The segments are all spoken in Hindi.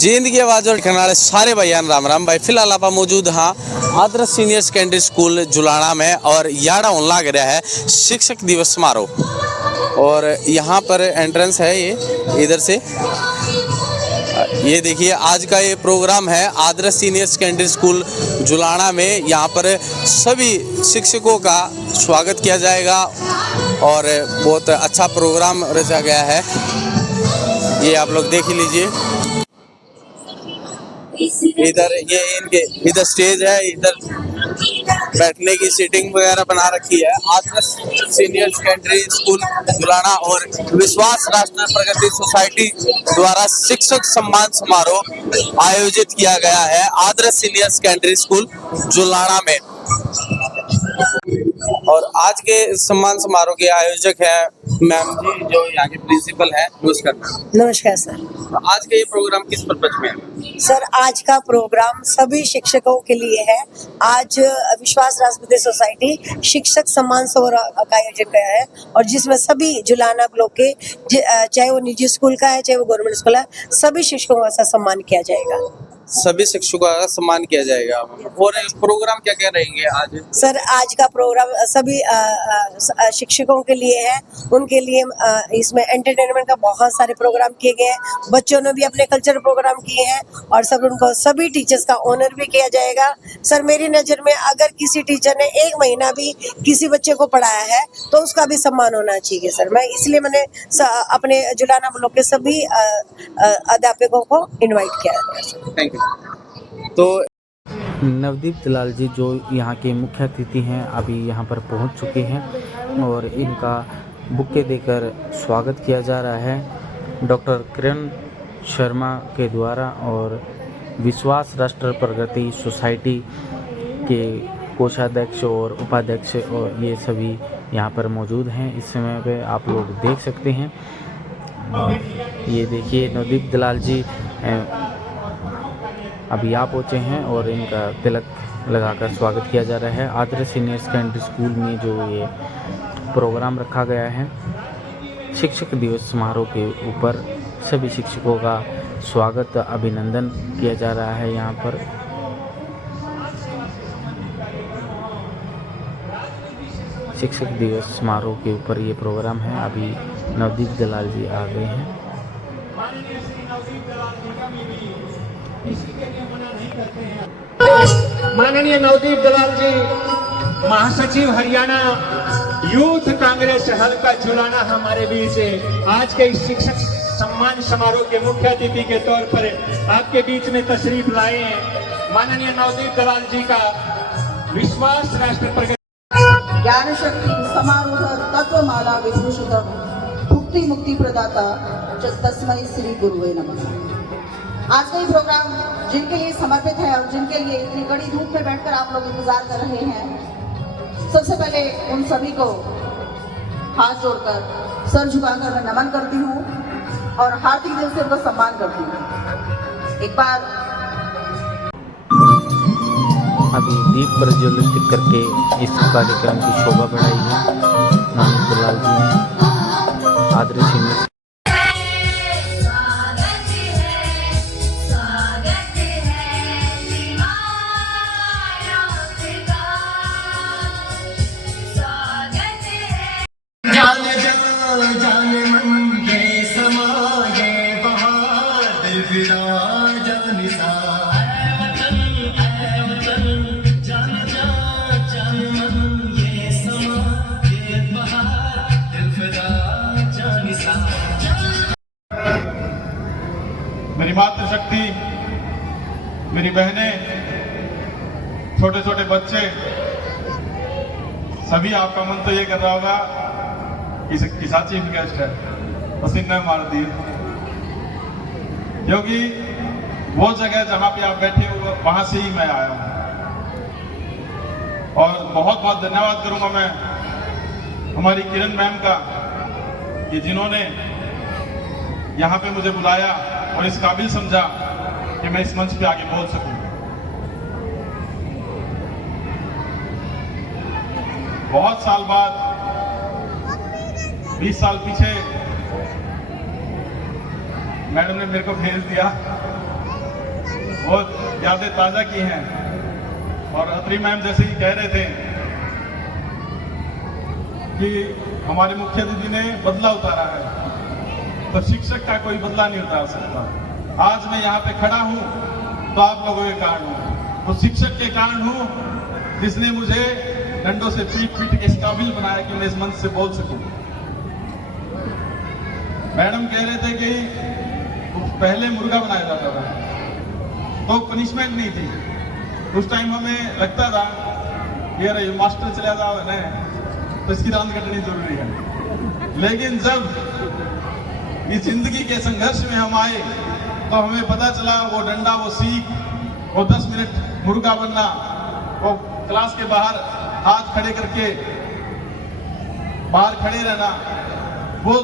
जिंदगी आवाज और ठिकाना सारे भैया राम राम भाई। फिलहाल आप मौजूद हाँ आदर्श सीनियर सेकेंडरी स्कूल जुलाना में और याड़ा होने लग रहा है शिक्षक दिवस समारोह। और यहाँ पर एंट्रेंस है ये इधर से। ये देखिए आज का ये प्रोग्राम है आदर्श सीनियर सेकेंडरी स्कूल जुलाना में। यहाँ पर सभी शिक्षकों का स्वागत किया जाएगा और बहुत अच्छा प्रोग्राम रचा गया है। ये आप लोग देख ही लीजिए। इधर ये इनके इधर स्टेज है, इधर बैठने की सीटिंग वगैरह बना रखी है। आदर्श सीनियर सेकेंडरी स्कूल जुलाना और विश्वास राष्ट्र प्रगति सोसाइटी द्वारा शिक्षक सम्मान समारोह आयोजित किया गया है आदर्श सीनियर सेकेंडरी स्कूल जुलाना में। और आज के सम्मान समारोह के आयोजक हैं मैम जी, जो यहाँ के प्रिंसिपल हैं। नमस्कार। नमस्कार सर। आज का ये प्रोग्राम किस पर्पज में है? सर आज का प्रोग्राम सभी शिक्षकों के लिए है। आज विश्वास राष्ट्रपति सोसाइटी शिक्षक सम्मान समारोह का आयोजन किया है और जिसमें सभी जुलाना ब्लॉक के चाहे वो निजी स्कूल का है चाहे वो गवर्नमेंट स्कूल है, सभी शिक्षकों का सम्मान किया जाएगा। सभी शिक्षकों का सम्मान किया जाएगा। और प्रोग्राम क्या क्या रहेंगे आज? सर आज का प्रोग्राम सभी शिक्षकों के लिए है। उनके लिए इसमें एंटरटेनमेंट का बहुत सारे प्रोग्राम किए गए हैं। बच्चों ने भी अपने कल्चरल प्रोग्राम किए हैं और सब उनको सभी टीचर्स का ऑनर भी किया जाएगा। सर मेरी नज़र में अगर किसी टीचर ने 1 महीना भी किसी बच्चे को पढ़ाया है तो उसका भी सम्मान होना चाहिए सर। मैं इसलिए मैंने अपने जुलाना ब्लॉक के सभी अध्यापकों को इन्वाइट किया है। Thank you. तो नवदीप दलाल जी जो यहाँ के मुख्य अतिथि हैं अभी यहाँ पर पहुँच चुके हैं और इनका बुके देकर स्वागत किया जा रहा है डॉक्टर किरण शर्मा के द्वारा। और विश्वास राष्ट्र प्रगति सोसाइटी के कोषाध्यक्ष और उपाध्यक्ष और ये सभी यहाँ पर मौजूद हैं। इस समय पे आप लोग देख सकते हैं। ये देखिए नवदीप दलाल जी अभी आ पहुँचे हैं और इनका तिलक लगाकर स्वागत किया जा रहा है। आदर्श सीनियर सेकेंडरी स्कूल में जो ये प्रोग्राम रखा गया है शिक्षक दिवस समारोह के ऊपर सभी शिक्षकों का स्वागत अभिनंदन किया जा रहा है। यहाँ पर शिक्षक दिवस समारोह के ऊपर ये प्रोग्राम है। अभी नवदीप दलाल जी आ गए हैं। माननीय नवदीप दलाल जी महासचिव हरियाणा यूथ कांग्रेस हल्का जुलाना हमारे बीच आज के इस शिक्षक सम्मान समारोह के मुख्य अतिथि के तौर पर आपके बीच में तशरीफ लाए हैं। माननीय नवदीप दलाल जी का विश्वास राष्ट्र प्रगति ज्ञान शक्ति समारूढ़ तत्वमाला विभूषित भुक्ति मुक्ति प्रदाता तस्मै श्री गुरुवे नमः। आज का ये प्रोग्राम जिनके लिए समर्पित है और जिनके लिए इतनी कड़ी धूप में बैठकर आप लोग इंतजार कर रहे हैं, सबसे पहले उन सभी को हाथ जोड़कर सर झुकाकर मैं नमन करती हूँ और हार्दिक दिल से उनका सम्मान करती हूँ। एक बार अभी दीप प्रज्वलित करके इस कार्यक्रम की शोभा बढ़ाई है नवदीप दलाल जी ने। आदर्श सीनियर मेरी मातृशक्ति, मेरी बहनें, छोटे छोटे बच्चे, सभी आपका मन तो ये कर रहा होगा कि किसा चीफ गेस्ट है, पसीना मार दिए। क्योंकि वो जगह जहां पे आप बैठे हो वहां से ही मैं आया हूं। और बहुत बहुत धन्यवाद करूंगा मैं हमारी किरण मैम का कि जिन्होंने यहाँ पे मुझे बुलाया और इस काबिल समझा कि मैं इस मंच पे आगे बोल सकूं। बहुत साल बाद 20 साल पीछे मैडम ने मेरे को भेज दिया बहुत यादें ताज़ा की हैं। और अत्री मैम जैसे ही कह रहे थे कि हमारे मुख्य अतिथि ने बदला उतारा है, तो शिक्षक का कोई बदला नहीं उतार सकता। आज मैं यहाँ पे खड़ा हूँ तो आप लोगों के कारण हूँ, तो शिक्षक के कारण हूँ जिसने मुझे डंडों से पीट पीट के इस काबिल बनाया कि मैं इस मंच से बोल सकूं। मैडम कह रहे थे कि पहले मुर्गा बनाया जाता था तो पनिशमेंट नहीं थी। उस टाइम हमें लगता था कि अरे मास्टर चला जाओ ना तो इसकी रांद कटनी जरूरी है। लेकिन जब इस जिंदगी के संघर्ष में हम आए तो हमें पता चला वो डंडा, वो सीख, वो 10 मिनट मुर्गा बनना, वो क्लास के बाहर हाथ खड़े करके बाहर खड़े रहना, वो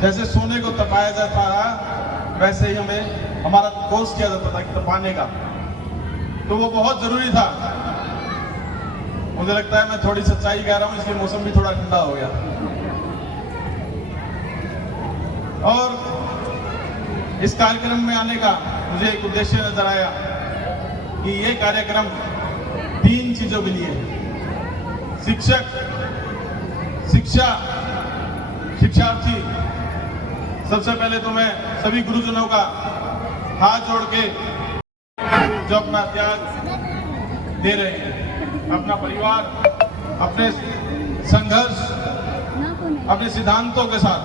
जैसे सोने को तपाया जाता था वैसे ही हमें हमारा कोर्स किया जाता था तपाने का, तो वो बहुत जरूरी था। मुझे लगता है मैं थोड़ी सच्चाई कह रहा हूं, इसलिए मौसम भी थोड़ा ठंडा हो गया। और इस कार्यक्रम में आने का मुझे एक उद्देश्य नजर आया कि ये कार्यक्रम 3 चीजों के लिए है: शिक्षक, शिक्षा, शिक्षार्थी। सबसे पहले तो मैं सभी गुरुजनों का हाथ जोड़ के जो अपना त्याग दे रहे हैं, अपना परिवार, अपने संघर्ष, अपने सिद्धांतों के साथ,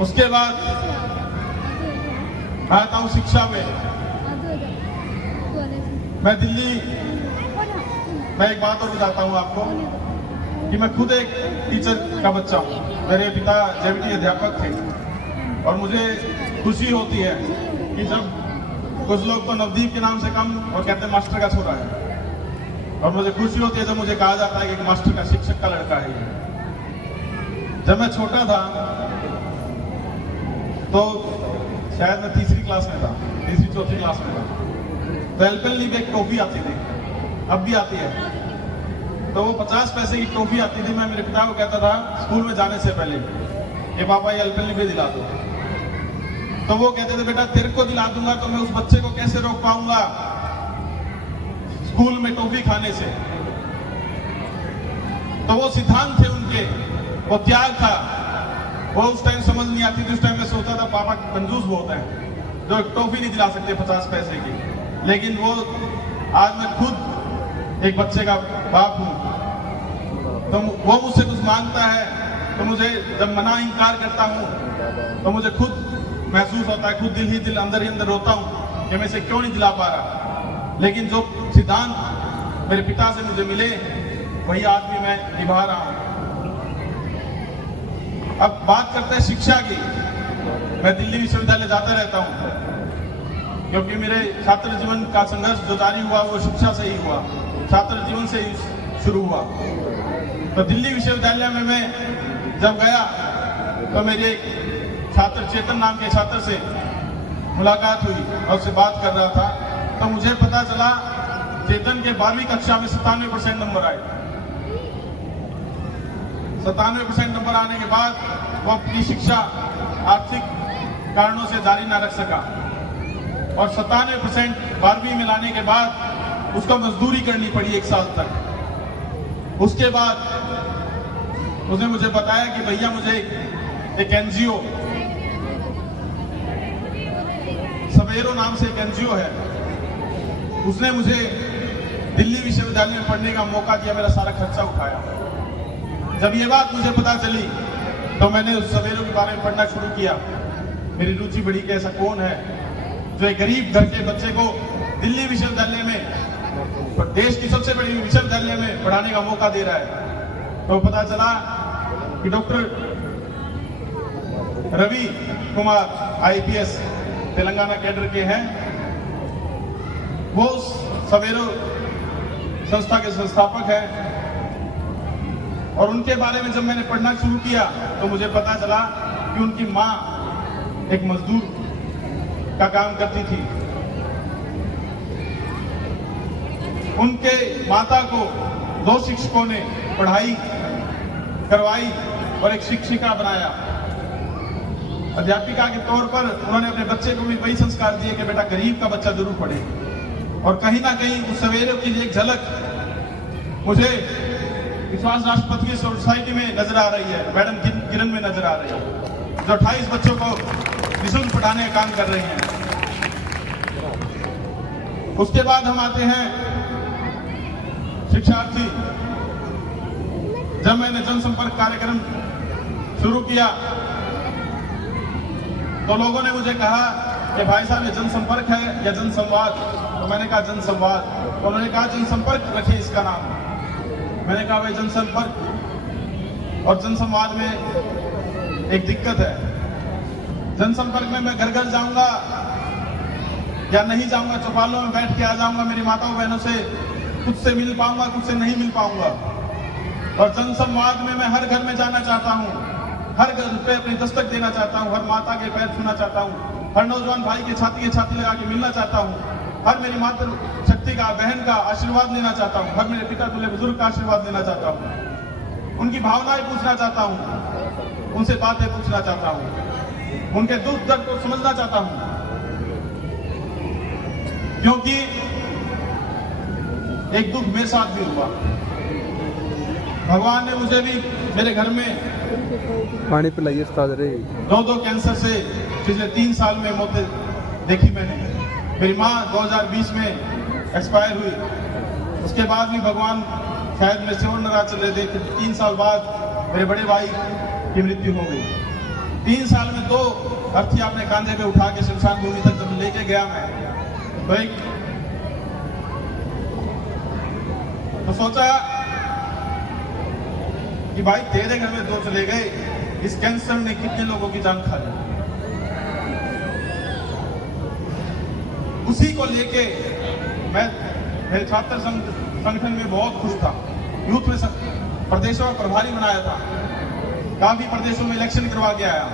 उसके बाद आता हूं शिक्षा में। मैं दिल्ली मैं एक बात और बताता हूं आपको कि मैं खुद एक टीचर का बच्चा हूं। मेरे पिता जेवीटी अध्यापक थे और मुझे खुशी होती है कि जब कुछ लोग तो नवदीप के नाम से कम और कहते हैं मास्टर का छोरा है, और मुझे खुशी होती है जब मुझे कहा जाता है कि एक मास्टर का, शिक्षक का लड़का है ये। जब मैं छोटा था तो शायद मैं 3री क्लास में था, 3री 4थी क्लास में था, तो एलपेनली में एक टॉफी आती थी, अब भी आती है, तो वो 50 पैसे की टॉफी आती थी। मैं मेरे पिता को कहता था स्कूल में जाने से पहले कि पापा ये एलपेनली पे दिला दो, तो वो कहते थे बेटा तेरे को दिला दूंगा तो मैं उस बच्चे को कैसे रोक पाऊंगा स्कूल में टॉफी खाने से। तो वो सिद्धांत थे उनके, वो त्याग था। वो उस टाइम समझ नहीं आती थी, उस टाइम में सोचता था पापा कंजूस बहुत है जो टॉफी नहीं दिला सकते 50 पैसे की। लेकिन वो आज मैं खुद एक बच्चे का बाप हूं, तो वो मुझसे कुछ मांगता है तो मुझे जब मना इंकार करता हूं तो मुझे खुद महसूस होता है, खुद दिल ही दिल अंदर ही अंदर रोता हूं कि मैं इसे क्यों नहीं दिला पा रहा। लेकिन जो सिद्धांत मेरे पिता से मुझे मिले वही आज भी मैं निभा रहा हूं। अब बात करते हैं शिक्षा की। मैं दिल्ली विश्वविद्यालय जाता रहता हूं क्योंकि मेरे छात्र जीवन का संघर्ष जो जारी हुआ वो शिक्षा से ही हुआ, छात्र जीवन से ही शुरू हुआ। तो दिल्ली विश्वविद्यालय में मैं जब गया तो मेरे एक छात्र, चेतन नाम के छात्र से मुलाकात हुई और उससे बात कर रहा था, तो मुझे पता चला चेतन के 12वीं कक्षा में 97% नंबर आए। 97% नंबर आने के बाद वो अपनी शिक्षा आर्थिक कारणों से जारी ना रख सका और 97% 12वीं में लाने के बाद उसको मजदूरी करनी पड़ी 1 साल तक। उसके बाद उसने मुझे बताया कि भैया मुझे एक एनजीओ, सवेरो नाम से एक एनजीओ है, उसने मुझे दिल्ली विश्वविद्यालय में पढ़ने का मौका दिया, मेरा सारा खर्चा उठाया। जब ये बात मुझे पता चली तो मैंने उस सवेरो के बारे में पढ़ना शुरू किया। मेरी रुचि बढ़ी कि ऐसा कौन है जो एक गरीब घर के बच्चे को दिल्ली विश्वविद्यालय में, देश की सबसे बड़ी विश्वविद्यालय में पढ़ाने का मौका दे रहा है। तो पता चला कि doctor Ravi Kumar IPS Telangana cadre के हैं, वो सवेरो संस्था के संस्थापक हैं। और उनके बारे में जब मैंने पढ़ना शुरू किया तो मुझे पता चला कि उनकी माँ एक मजदूर का काम करती थी। उनके माता को 2 शिक्षकों ने पढ़ाई करवाई और एक शिक्षिका बनाया। अध्यापिका के तौर पर उन्होंने अपने बच्चे को भी वही संस्कार दिए कि बेटा गरीब का बच्चा जरूर पढ़े। और कहीं ना कहीं उस सवेरे की एक झलक मुझे विश्वास राष्ट्रपति सोसाइटी में नजर आ रही है, मैडम किरण में नजर आ रही है, जो 28 बच्चों को निःशुल्क पढ़ाने का काम कर रही हैं। उसके बाद हम आते हैं शिक्षार्थी। जब मैंने जनसंपर्क कार्यक्रम शुरू किया तो लोगों ने मुझे कहा कि भाई साहब ये जनसंपर्क है या जनसंवाद? तो मैंने कहा जनसंवाद। तो उन्होंने कहा जनसंपर्क रखिए इसका नाम। मैंने कहा भाई जनसंपर्क और जनसंवाद में एक दिक्कत है। जनसंपर्क में मैं घर घर जाऊंगा या नहीं जाऊंगा, चौपालों में बैठ के आ जाऊंगा, मेरी माताओं बहनों से कुछ से मिल पाऊंगा, कुछ से नहीं मिल पाऊंगा। और जनसंवाद में मैं हर घर में जाना चाहता हूं, हर घर पे अपनी दस्तक देना चाहता हूं, हर माता के पैर छूना चाहता हूं, हर नौजवान भाई के छाती लगा के मिलना चाहता हूं, हर मेरी मातृ शक्ति का, बहन का आशीर्वाद लेना चाहता हूं, हर मेरे पिता तुल्य बुजुर्ग का आशीर्वाद लेना चाहता हूं, उनकी भावनाएं पूछना चाहता हूं, उनसे बातें पूछना चाहता हूं, उनके दुख दर्द को समझना चाहता हूं। क्योंकि एक दुख मेरे साथ भी हुआ। भगवान ने मुझे भी मेरे घर में पानी पिलाइए उस्ताद रे। 2 कैंसर से पिछले 3 साल में मौतें देखी मैंने। मेरी माँ 2020 में एक्सपायर हुई। उसके बाद भी भगवान शायद मेरे से और नाराज चल रहे थे। 3 साल बाद मेरे बड़े भाई की मृत्यु हो गई। 3 साल में 2 अर्थी अपने कांधे पे उठा के शमशान भूमि तक जब लेके गया मैं, तो सोचा कि भाई तेरे घर में 2 चले गए, इस कैंसर ने कितने लोगों की जान खा ली। उसी को लेके मैं मेरे छात्र संगठन में बहुत खुश था। यूथ में प्रदेशों का प्रभारी बनाया था, काफी प्रदेशों में इलेक्शन करवा के आया।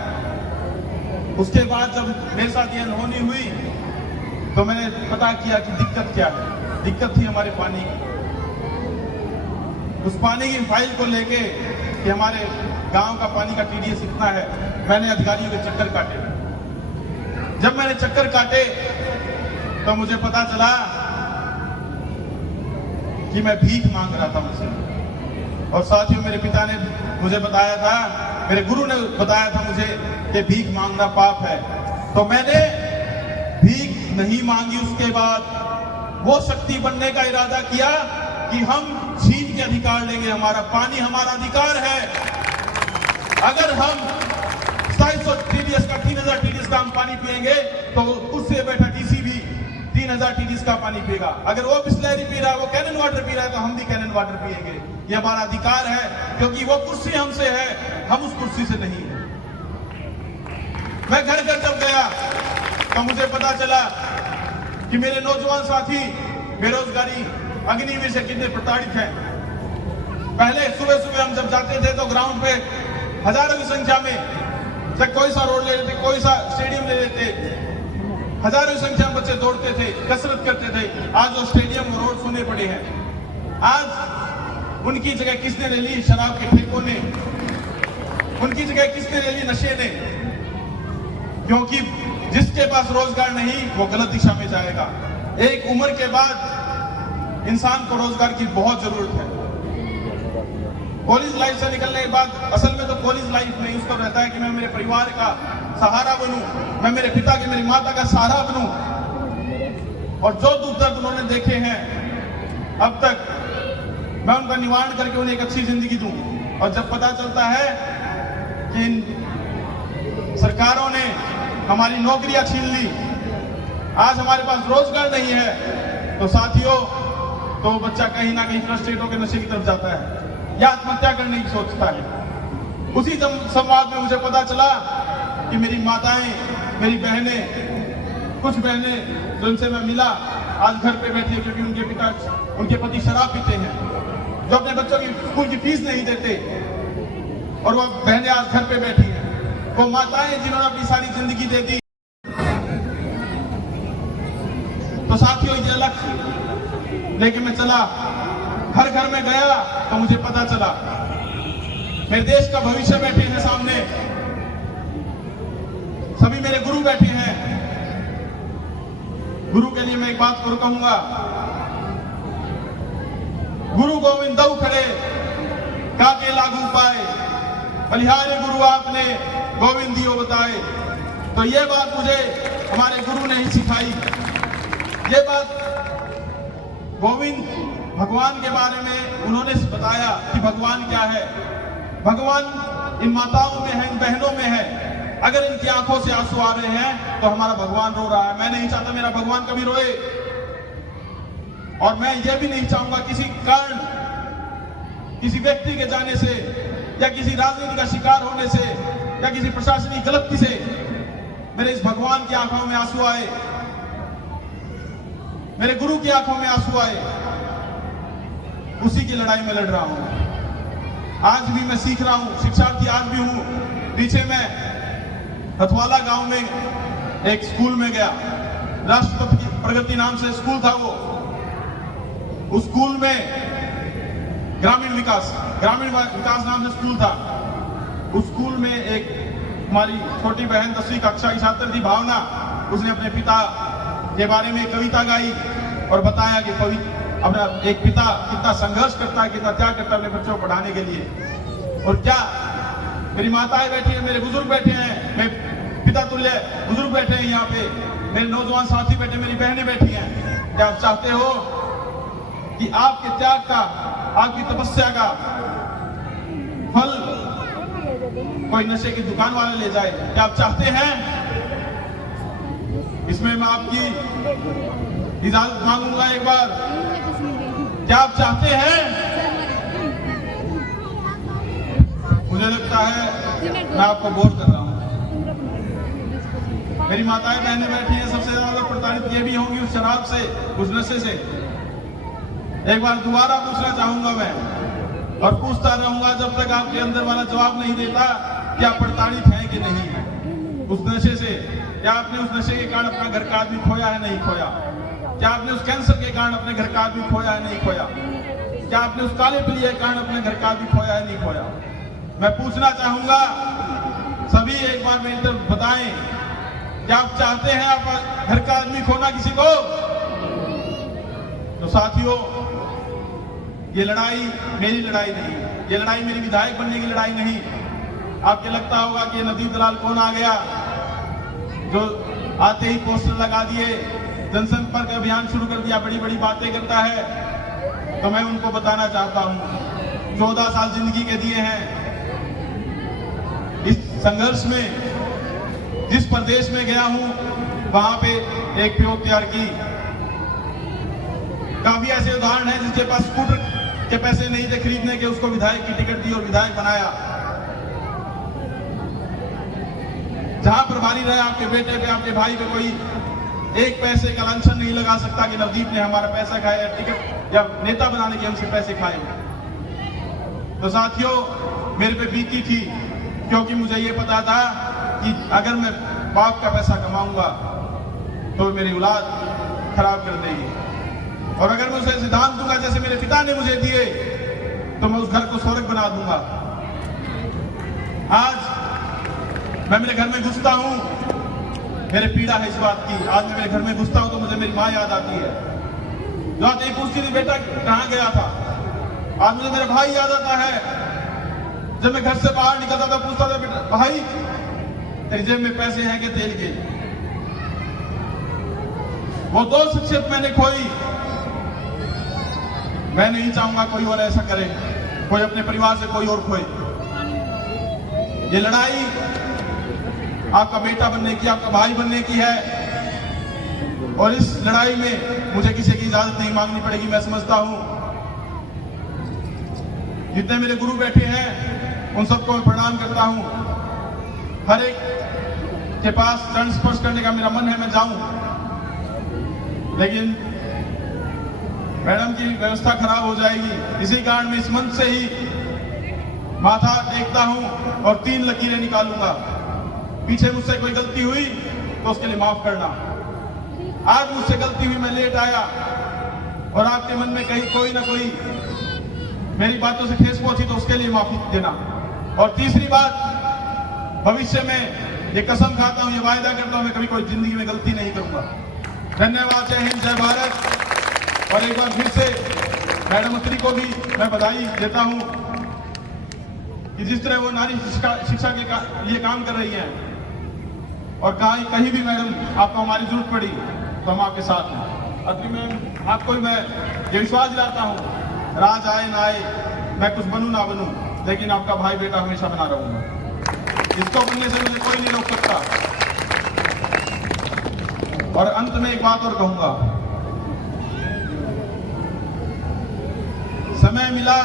उसके बाद जब मेरे साथ ये अनहोनी हुई तो मैंने पता किया कि दिक्कत क्या है। दिक्कत थी हमारे पानी की। उस पानी की फाइल को लेके कि हमारे गांव का पानी का TDS इतना है, मैंने अधिकारियों के चक्कर काटे। जब मैंने चक्कर काटे तो मुझे पता चला कि मैं भीख मांग रहा था मुझसे। और साथियों, मेरे पिता ने मुझे बताया था, मेरे गुरु ने बताया था मुझे कि भीख मांगना पाप है। तो मैंने भीख नहीं मांगी। उसके बाद वो शक्ति बनने का इरादा किया कि हम छीन के अधिकार लेंगे। हमारा पानी हमारा अधिकार है। अगर हम 2700 TDS का 3000 TDS का हम पानी पिएंगे तो कुर्सी पे बैठा DC भी 3000 TDS का पानी पिएगा। अगर वो बिस्लरी पी रहा है, वो कैनन वाटर पी रहा है, तो हम भी कैनन वाटर पिएंगे। ये हमारा अधिकार है, क्योंकि वो कुर्सी हमसे है, हम उस कुर्सी से नहीं है। मैं घर घर जब गया तो मुझे पता चला कि मेरे नौजवान साथी बेरोजगारी अग्निवीर से कितने प्रताड़ित हैं। पहले सुबह सुबह हम जब जाते थे तो ग्राउंड पे हजारों की संख्या में, चाहे कोई सा रोड ले लेते, कोई सा स्टेडियम ले लेते, हजारों की संख्या में बच्चे दौड़ते थे, कसरत करते थे। आज वो स्टेडियम रोड सुने पड़े हैं। आज उनकी जगह किसने ले ली? शराब के ठेकों ने। उनकी जगह किसने ले ली? नशे ने। क्योंकि जिसके पास रोजगार नहीं, वो गलत दिशा में जाएगा। एक उम्र के बाद इंसान को रोजगार की बहुत जरूरत है। कॉलेज लाइफ से निकलने के बाद असल में तो कॉलेज लाइफ में उसको रहता है कि मैं मेरे परिवार का सहारा बनूं, मैं मेरे पिता के, मेरी माता का सहारा बनूं। और जो दुख दर्द उन्होंने देखे हैं अब तक, मैं उनका निवारण करके उन्हें एक अच्छी जिंदगी दूं। और जब पता चलता है कि इन सरकारों ने हमारी नौकरियां छीन ली, आज हमारे पास रोजगार नहीं है, तो साथियों, तो बच्चा कहीं ना कहीं फ्रस्ट्रेट होकर नशे की तरफ जाता है या आत्महत्या करने की सोचता है। उसी संवाद में मुझे पता चला कि मेरी माताएं, मेरी बहनें, कुछ बहनें जिनसे मैं मिला, आज घर पे बैठी है क्योंकि उनके पति शराब पीते हैं, जो अपने बच्चों की स्कूल की फीस नहीं देते, और वो बहनें आज घर पे बैठी हैं। वो माताएं जिन्होंने अपनी सारी जिंदगी दे दी। तो साथियों, ये लक्ष्य लेके मैं चला, हर घर में गया तो मुझे पता चला मेरे देश का भविष्य बैठे हैं सामने। सभी मेरे गुरु बैठे हैं। गुरु के लिए मैं एक बात और कहूंगा, गुरु गोविंद दऊ खड़े काके लागू पाए, बलिहारे गुरु आपने गोविंद दियो बताए। तो ये बात मुझे हमारे गुरु ने ही सिखाई। ये बात गोविंद भगवान के बारे में उन्होंने बताया कि भगवान क्या है। भगवान इन माताओं में है, इन बहनों में है। अगर इनकी आंखों से आंसू आ रहे हैं तो हमारा भगवान रो रहा है। मैं नहीं चाहता मेरा भगवान कभी रोए, और मैं ये भी नहीं चाहूंगा किसी कारण, किसी व्यक्ति के जाने से या किसी राजनीति का शिकार होने से या किसी प्रशासनिक गलती से मेरे इस भगवान की आंखों में आंसू आए, मेरे गुरु की आंखों में आंसू आए। उसी की लड़ाई में लड़ रहा हूं। आज भी मैं सीख रहा हूं, शिक्षार्थी आज भी हूं। पीछे मैं हथवाला गांव में एक स्कूल में गया, राष्ट्रपति प्रगति नाम से स्कूल था वो। उस स्कूल में ग्रामीण विकास नाम से स्कूल था। उस स्कूल में एक हमारी छोटी बहन 10वीं कक्षा की छात्र थी भावना, उसने अपने पिता के बारे में कविता गाई और बताया कि अपना एक पिता कितना संघर्ष करता है, कितना त्याग करता है अपने बच्चों को पढ़ाने के लिए। और क्या मेरी माताएं बैठी हैं, मेरे बुजुर्ग बैठे हैं, मेरे पिता तुल्य बुजुर्ग बैठे हैं यहाँ पे, मेरे नौजवान साथी बैठे, मेरी बहनें बैठी हैं। क्या आप चाहते हो कि आपके त्याग का, आपकी तपस्या का फल कोई नशे की दुकान वाले ले जाए? क्या आप चाहते हैं? इसमें मैं आपकी इजाजत मांगूंगा एक बार। क्या आप चाहते हैं? मुझे लगता है मैं आपको बोर कर रहा हूं। मेरी माताएं बहनें बैठी हैं, सबसे ज्यादा प्रताड़ित ये भी होंगी उस शराब से, उस नशे से। एक बार दोबारा पूछना चाहूंगा मैं, और पूछता रहूंगा जब तक आपके अंदर वाला जवाब नहीं देता कि आप प्रताड़ित हैं कि नहीं उस नशे से। क्या आपने उस नशे के कारण अपना घर का आदमी खोया है, नहीं खोया? क्या आपने उस कैंसर के कारण अपने घर का आदमी खोया है, नहीं खोया? क्या आपने उस काले पीलिया के कारण अपने घर का आदमी खोया है, नहीं खोया? मैं पूछना चाहूंगा सभी, एक बार मेरी तरफ बताएं, क्या आप चाहते हैं आप घर का आदमी खोना किसी को? तो साथियों, ये लड़ाई मेरी लड़ाई नहीं, ये लड़ाई मेरी विधायक बनने की लड़ाई नहीं। आपको लगता होगा कि नवदीप दलाल कौन आ गया जो आते ही पोस्टर लगा दिए, जनसंपर्क अभियान शुरू कर दिया, बड़ी बड़ी बातें करता है। तो मैं उनको बताना चाहता हूं, 14 साल जिंदगी के दिए हैं। इस संघर्ष में जिस प्रदेश में गया हूं वहां पे एक प्रयोग तैयार की। काफी ऐसे उदाहरण हैं जिसके पास स्कूटर के पैसे नहीं थे खरीदने के, उसको विधायक की टिकट दी और विधायक बनाया। जहां पर भारी रहे आपके बेटे पे, आपके भाई पे कोई एक पैसे का लांछन नहीं लगा सकता कि नवदीप ने हमारा पैसा खाया, टिकट या नेता बनाने के हमसे पैसे खाए। तो साथियों, मेरे पे बीती थी, क्योंकि मुझे ये पता था कि अगर मैं बाप का पैसा कमाऊंगा तो मेरी औलाद खराब कर देगी, और अगर मैं उसे सिद्धांत दूंगा जैसे मेरे पिता ने मुझे दिए तो मैं उस घर को स्वर्ग बना दूंगा। आज मैं मेरे घर में घुसता हूं, मेरे पीड़ा है इस बात की। आज मैं मेरे घर में घुसता हूं तो मुझे मेरी माँ याद आती है, जो आज यही पूछती थी बेटा कहां गया था। आज मुझे मेरा भाई याद आता है, जब मैं घर से बाहर निकलता था पूछता था बेटा भाई तेरी जेब में पैसे हैं कि तेल के। वो दो शख्सियत मैंने खोई। मैं नहीं चाहूंगा कोई और ऐसा करे, कोई अपने परिवार से कोई और खोए। ये लड़ाई आपका बेटा बनने की, आपका भाई बनने की है, और इस लड़ाई में मुझे किसी की इजाजत नहीं मांगनी पड़ेगी। मैं समझता हूं जितने मेरे गुरु बैठे हैं उन सबको मैं प्रणाम करता हूं। हर एक के पास चरण स्पर्श करने का मेरा मन है, मैं जाऊं, लेकिन मैडम की व्यवस्था खराब हो जाएगी। इसी कारण मैं इस मंच से ही माथा टेकता हूं और 3 लकीरें निकालूंगा। पीछे मुझसे कोई गलती हुई तो उसके लिए माफ करना। आज मुझसे गलती हुई, मैं लेट आया और आपके मन में कहीं कोई ना कोई मेरी बातों से ठेस पहुंची तो उसके लिए माफी देना। और तीसरी बात, भविष्य में ये कसम खाता हूँ, ये वायदा करता हूँ, मैं कभी कोई जिंदगी में गलती नहीं करूंगा। धन्यवाद। जय हिंद, जय भारत। और एक बार फिर से मैडम अत्री को भी मैं बधाई देता हूँ कि जिस तरह वो नारी शिक्षा के लिए काम कर रही हैं, और कहीं भी मैडम आपको हमारी जरूरत पड़ी तो हम आपके साथ हैं। अत्री मैम, आपको भी मैं ये विश्वास दिलाता हूँ, राज आए ना आए, मैं कुछ बनूं ना बनूं, लेकिन आपका भाई बेटा हमेशा बना रहूंगा। इसको बनने से मुझे कोई नहीं रोक सकता। और अंत में एक बात और कहूंगा, समय मिला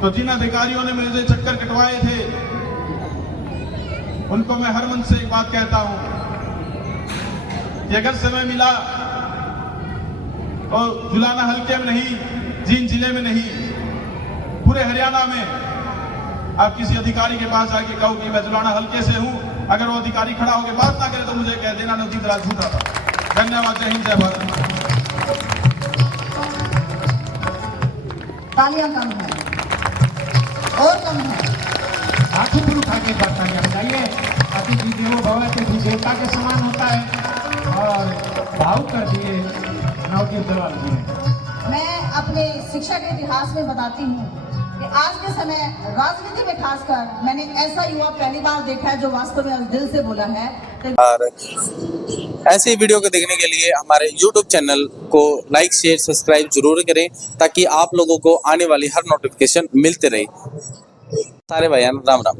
तो जिन अधिकारियों ने मुझे चक्कर कटवाए थे उनको मैं हर मन से एक बात कहता हूं कि अगर समय मिला तो जुलाना हल्के में नहीं, जींद जिले में नहीं, पूरे हरियाणा में आप किसी अधिकारी के पास जाके कहो कि मैं जुलाना हल्के से हूं, अगर वो अधिकारी खड़ा होकर बात ना करे तो मुझे कह देना नवदीप दलाल झूठा था। धन्यवाद। जय हिंद, जय भारत। तालियां कम है और कम है। हाथ ऊपर उठा के बात बताइए। अतिथि देवो भव, अतिथि देवता के समान होता है। और भावुक कर दिए नवदीप दलाल जी ने। मैं अपने शिक्षा के इतिहास में बताती हूँ कि आज के समय राजनीति में खासकर मैंने ऐसा युवा पहली बार देखा है जो वास्तव में दिल से बोला है। और ऐसे वीडियो को देखने के लिए हमारे YouTube चैनल को लाइक, शेयर, सब्सक्राइब जरूर करें ताकि आप लोगों को आने वाली हर नोटिफिकेशन मिलते रहे। सारे भाइयों राम राम।